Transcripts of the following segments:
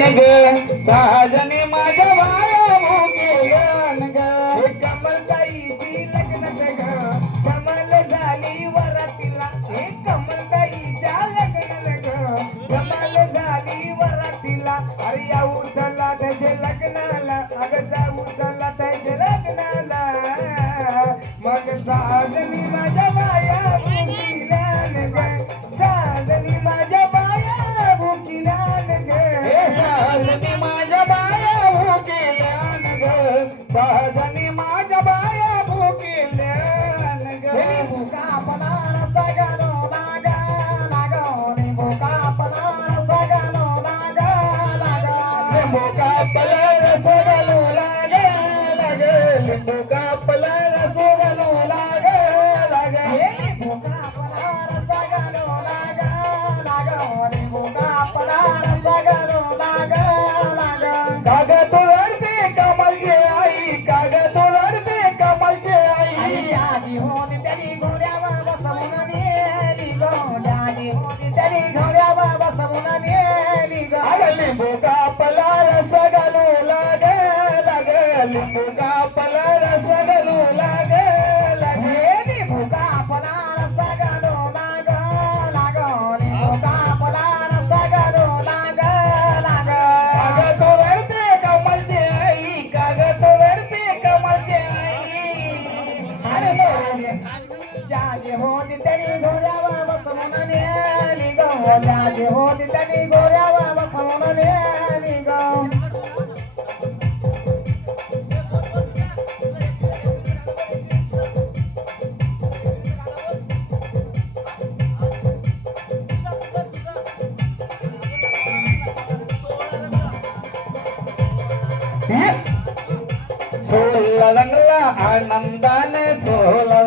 ग. साजनी माझ्या बाया भोगेल्यान ग. कमलताईची लग्नात ग. कमल झाली वरातीला. हे कमलताईच्या ग. कमल झाली वरातीला. अरे येऊ चला त्याचे ग साजनी माझ्या बाया भोगेल्यान ग. भूका पलार सगनो नागा नागो नि भूका पलार सगनो नागा नागा. लिंबू का पलर सोगलू लागे लागे भूका भूका लिंबू का पलर सोगलू लागे लागे लिंबू का नेली गो जागे होती तरी घोड्यावर बसवून नेली गो सोला रंगला आनंदाने सोला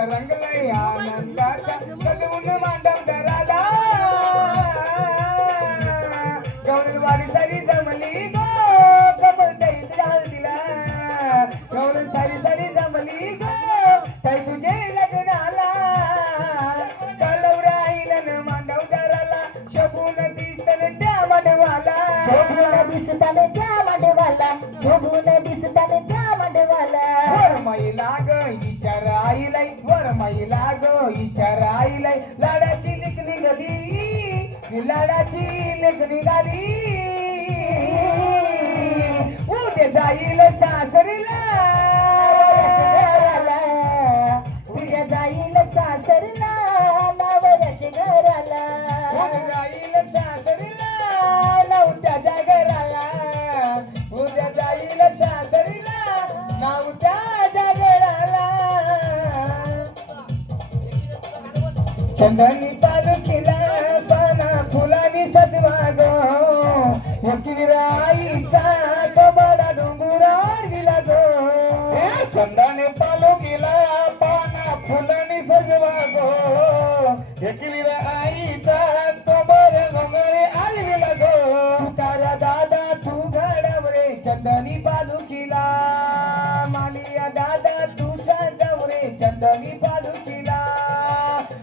रंगलय आनंदाचा सजवून मांडव दराला गौरवारी तरी जमली गो कमल ताई जाळ दिला गौरव सारी तरी जमली गो तुझे लग्नाला मांडव शोभून दिसतन त्या मांडवाला शोभून दिसताना त्या मांडवाला शोभून त्या मांडवाला वर महिला ग विचार आईलाई वर महिला ग विचार आईलाई लाडाची निक निघाली. लाडाची निक निघाली. उद्या जाईल सासरीला. तुझ्या जाईल सासरीला. चंदनी पालखीला पाना फुलानी सजवा गो. वकील आईचा कबडा डोंगरार गेला गो. चंदाने पालो गेला पाना फुलानी सजवा गो. एकली आईचा तो बर घोंगरे आली गेला गो. तुकारा दादा तू घडवरे चंदनी पालखीला